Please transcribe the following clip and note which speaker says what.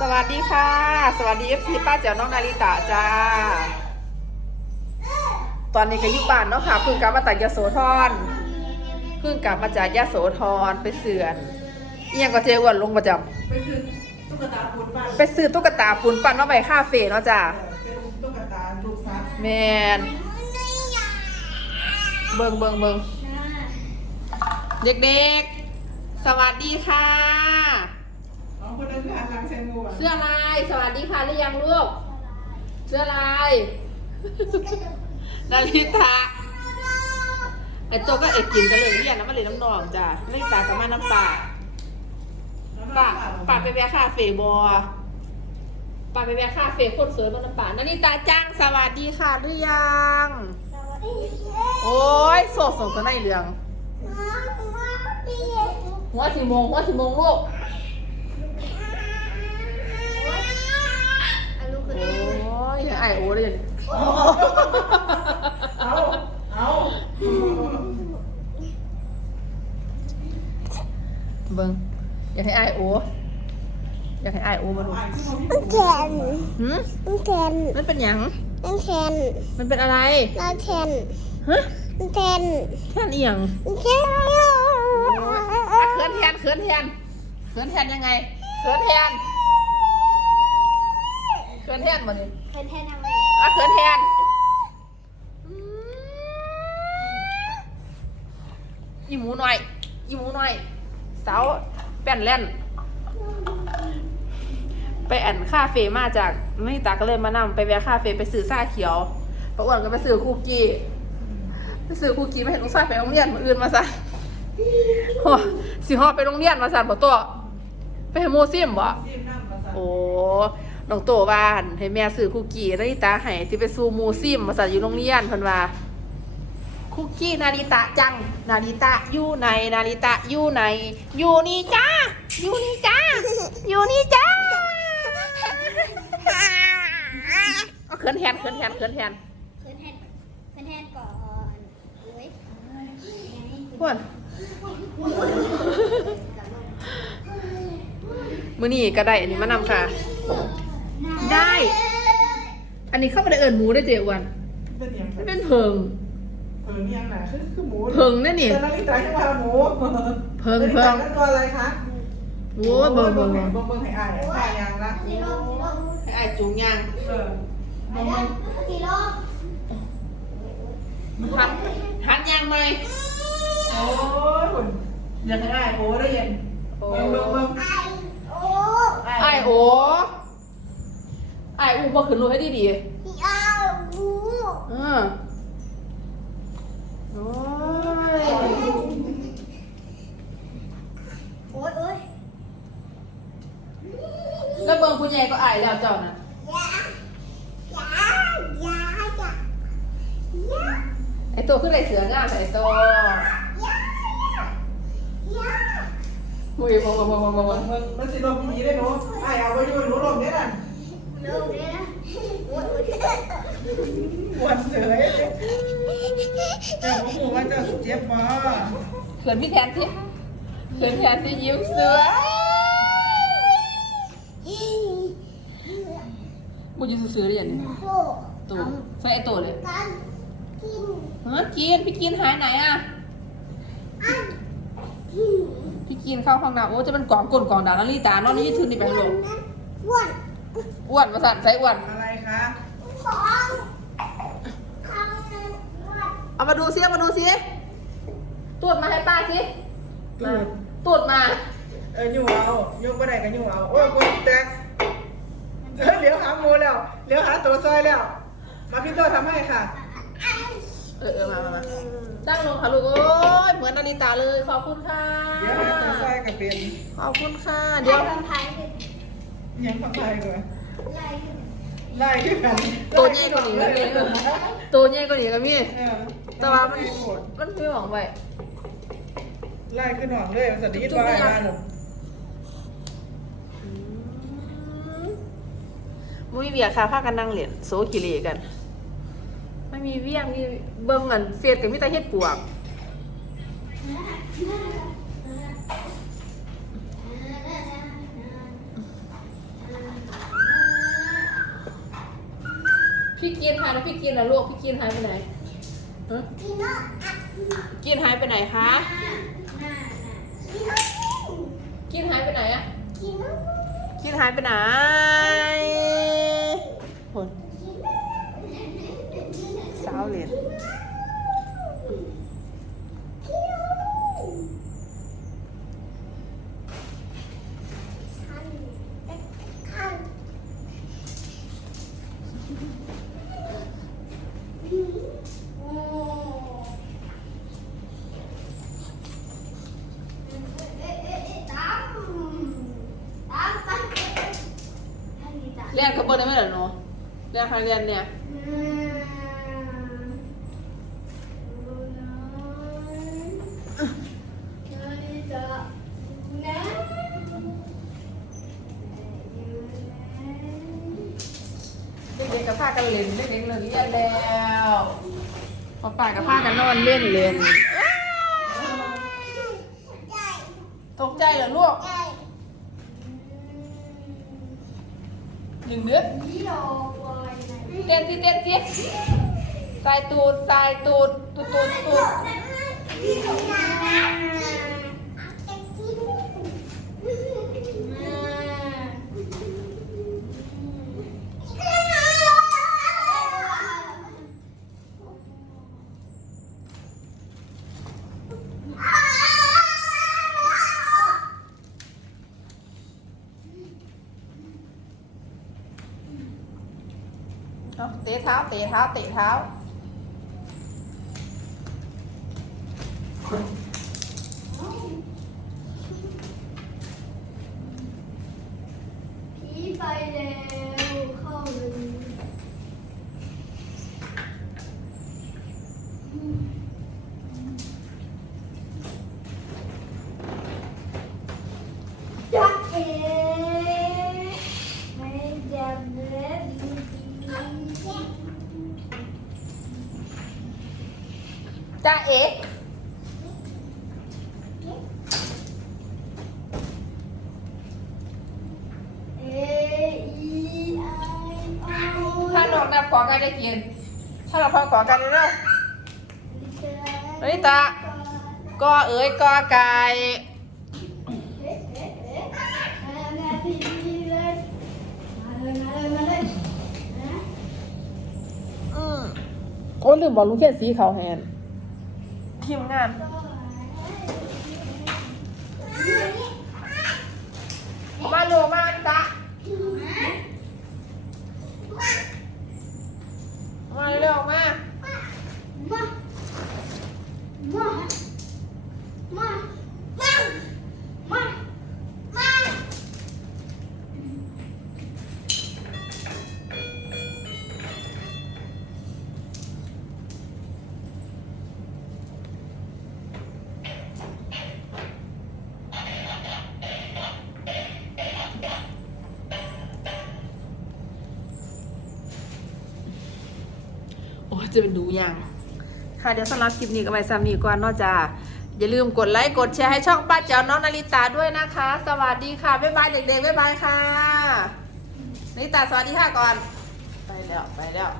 Speaker 1: สวัสดีค่ะ สวัสดีเอฟซีป้าเจ๋วน้องนาริตะจ้า ตอนนี้ก็อยู่บ้านเนาะค่ะเพิ่งกลับมาจากยโสธรเพิ่งกลับมาจากยโสธรไปเสือนเอียงก็เจอ้วนลงประจ
Speaker 2: ไปซื้อตุ๊กตาปูนบ้านำ
Speaker 1: ไปซื้อตุ๊กตาปูนปั้นมาไว้คาเฟ่เนาะจ้า
Speaker 2: เป็นตุ๊กตาลูกซัก
Speaker 1: แมนเบิงเบิงเบิงเด็กๆ สวัสดีค่ะ
Speaker 2: น้องคนนั้นคือหันหลังใส่หมวก
Speaker 1: เสื้อลาย สวัสดีค่ะหรือยังลูก เสื้อลายนาริตาไอตัวก็เอกกินกันเลยเรียนน้ำมันเลยน้ำนองจ้ะนาริตากับมาน้ำปลาป่าป่าไปแวะคาเฟ่บอป่าไปแวะคาเฟ่คนสวยบนน้ำป่านาริตาจ้างสวัสดีค่ะหรือยัง โอ้ยโสดสมกันในเรื่องหัวสี่โมงหัวสี่โมงลูก โอ้ยไอโอเลย
Speaker 2: เอาเอา
Speaker 1: เบิ้งอยากให้ไอโออยากให้ไอโอมาดู
Speaker 2: อ่านขึ้นมาพี่
Speaker 3: มันแทน
Speaker 1: หืม
Speaker 3: มันแทน
Speaker 1: มันเป็นหยัง
Speaker 3: มันแทน
Speaker 1: มันเป็นอะไร
Speaker 3: เราแทน
Speaker 1: ฮะ
Speaker 3: มันแทน
Speaker 1: แค่นี้ยัง
Speaker 3: มันแทน
Speaker 1: อะเขินแทนเขินแทนเขินแทนยังไงเขินแทนเขินแทนมาดิ
Speaker 3: แทนแทนอะไร
Speaker 1: อะเขินแทนอืมอีหมูหน่อยอีหมูหน่อย เสาแป้นแล่น ไปแอนคาเฟ่มาจากนี่ตาก็เลยมานำไปแวะคาเฟ่ไปซื้อซาเขียวปะอ้วนก็ไปซื้อคุกกี้ไปซื้อคุกกี้ไปเห็นลูกชายไปโรงเรียนมาอื่นมาซะโอ้สิฮอดไปโรงเรียนมาสั่นบ่ตัวไปให้โมซิมบ่
Speaker 2: ซีมนั่งมาสั่น
Speaker 1: โอ้ น้องโตว่าหั่นให้แม่ซื้อคุกกี้นาริตาให้ที่ไปสู่หมูซิมมาสั่นอยู่โรงเรียนเพิ่นว่าคุกกี้นาริตะจัง นาริตะอยู่ไหนนาริตะอยู่ไหนอยู่นี่จ้าอยู่นี่จ้าอยู่นี่จ้าเอาเขินแทนเขินแทนเขินแทน
Speaker 3: เพื่อนแทนเพื่อนแทนก่อนโอ้ย
Speaker 1: พวนมื้อนี้ก็ได้อันนี้มานำค่ะ ได้ อันนี้เข้าไปในเอิญหมูได้เจ๊อ้วัน
Speaker 2: เป็นยังไง
Speaker 1: มันเป็นเพิง
Speaker 2: เพิงยังไงคือคือหมู
Speaker 1: เพิงนั่นนี่
Speaker 2: เจอนาฬิกาที่ว่าหมู
Speaker 1: เพิง
Speaker 2: นาฬิ
Speaker 1: เพิ
Speaker 2: กางนั่นตัวอะไรคะ
Speaker 1: โอ้ยเบิ่งเบิ่ง
Speaker 2: เบิ่
Speaker 1: เบิ่ง
Speaker 2: งเบิ่งให้อ่านให้อ่านยังละ
Speaker 3: สีโลสีโล
Speaker 1: ให้อายจุงยาง
Speaker 2: เออ
Speaker 3: ไปแล้วสีโล
Speaker 1: หันหันยางไหม
Speaker 2: โอ้ยหุ่นยังไงโอ้ได้ยิน
Speaker 1: โอ้
Speaker 2: เบิ่งเบิ่งเบิ่ง
Speaker 3: ไอโอ
Speaker 1: ไอายโอ ไอายอูบ่ขึ้นรถให้ดีดี
Speaker 3: พี่เอาบู
Speaker 1: ๆเออโอ้ย
Speaker 3: โอ้ยโอ้ย
Speaker 1: แล้วเบิ่งคุณยายก็อายแล้วเจ้าน่ะ
Speaker 3: ยายายายายา
Speaker 1: ไอตัวขึ้นไรเสืองามไอตัว
Speaker 3: ยายา
Speaker 1: อุ้ยบ่บ่บ่บ่บ่บ่
Speaker 2: มันมันสิลมอย่างนี้ได้หนูไอ้เอาไว้อยู่หนูลมเนี่ยน่ะ
Speaker 3: เร็วเลยนะโอ้ยโอ้ย
Speaker 2: ปวดเสยเจ้าหูว่าเจ้าเจ็บบ่
Speaker 1: เขินพี่แทนสิเขินแทนสิยิ้มสวยบ่อยู่ซื่อได้ยังไง
Speaker 3: โอ้
Speaker 1: ตัวใส่ไอตัวเลย
Speaker 3: กิน
Speaker 1: เฮ้ยกิน พี่กินหายไหนอะ
Speaker 3: อันกิน
Speaker 1: พี่กินเข้าห้องน้ำโอ้จะเป็นกล่องกลนกล่องดานาลีตานอนนี่ทืนนี่ไปลง
Speaker 3: อ้วน
Speaker 1: อ้วนมาสั่นใส่อ้วน
Speaker 2: อะไรคะ
Speaker 3: ของทำอ้วน
Speaker 1: เอามาดูซิเอามาดูซิตรวจมาให้ป้าสิ
Speaker 2: ตูด
Speaker 1: ตรวจมา
Speaker 2: เอออยู่เอายกบ่ได้ก็อยู่เอาโอ้ยกูแตกเออเลี้ยวหาหมูแล้วเลี้ยวหาตัวซอยแล้ว มาพี่โตทำให้ค่ะ
Speaker 1: เออเออมามามาตั้งลงค่ะลูกโอ้ยเหมือนนาฬิตาเลยขอบคุณค่ะ
Speaker 2: เลี้ยวหาตัวซอยก็เป็น
Speaker 1: ขอบคุณค่ะ เดี๋ยว
Speaker 3: ทำไทยคือ
Speaker 2: ยังฟังไทยเลย
Speaker 3: อะ ไรคือ
Speaker 2: ไล่ขึ้นกัน
Speaker 1: ตัวใหญ่กว่านี้ก็มีตัวใหญ่กว่านี้ก็มี
Speaker 2: เออ
Speaker 1: แต่ว่ามัน
Speaker 2: ไโหด
Speaker 1: มันไม่หวังไว้
Speaker 2: ไล่ขึ้นหนองเลยมันจะดีดว่าไอ้บ้านหนู
Speaker 1: มุ้ยเบียร์ค่ะพากันนั่งเหรียญโซกิเลกัน ไม่มีเวียงมีเบิ่งอันเฟียดกับมิตาเฮ็ดปวก พี่กินหายแล้วพี่กินล่ะลูกพี่กินหายไปไหนฮะ
Speaker 3: กินเนาะอะ
Speaker 1: กินหายไปไหนคะ
Speaker 3: กินเนาะ
Speaker 1: กินหายไปไหนอะ
Speaker 3: กินเนาะ
Speaker 1: กินหายไปไหนโหนสาวเหรียญ
Speaker 3: คัน
Speaker 1: เรียนกระเบื้องได้ไหมล่ะหนู เรียนใครเรียนเนี่ยเด็กๆกับพากันเล่นเด็กๆเลิกเรียนแล้วพอป่ากับพากันนอนเล่นเล่นตกใจเหรอลูกหนึ่งเดือน เต้นสิเต้นสิสายตูดสายตูดตูดตูดตูด เตะเท้าเตะเท้าเตะเท้า
Speaker 3: ผีไปแล้วเข้าเลยจักเอ๋ไม่จับเล็บดี
Speaker 1: จ้าเอ๋
Speaker 3: เออีไอโอ
Speaker 1: ถ้าน้องนับขอกันได้กิน ถ้าเราพอขอกันเร็วนาริตาก็เอ๋ยก็ไก่
Speaker 3: เอ๊ะเอ๊ะเอ๊ะมาเลยมาดีๆเลยมาเลยมาเลยมาเลยนะ
Speaker 1: อืมโอ้ลืมบอกลุงเขียนสีขาวแฮน ทีมงานมาโลมาตะ
Speaker 3: มา
Speaker 1: โอ้ยจะเป็นดูยังค่ะเดี๋ยวสำหรับคลิปนี้ก็ไปซ้ำนี้ก่อนเนอกจากอย่าลืมกดไลค์กดแชร์ให้ช่องป้าแจ๋วน้องนาริตาด้วยนะคะ สวัสดีค่ะ บ๊ายบายเด็กๆ บ๊ายบายค่ะนาริตาสวัสดีค่ะก่อน ไปแล้ว ไปแล้ว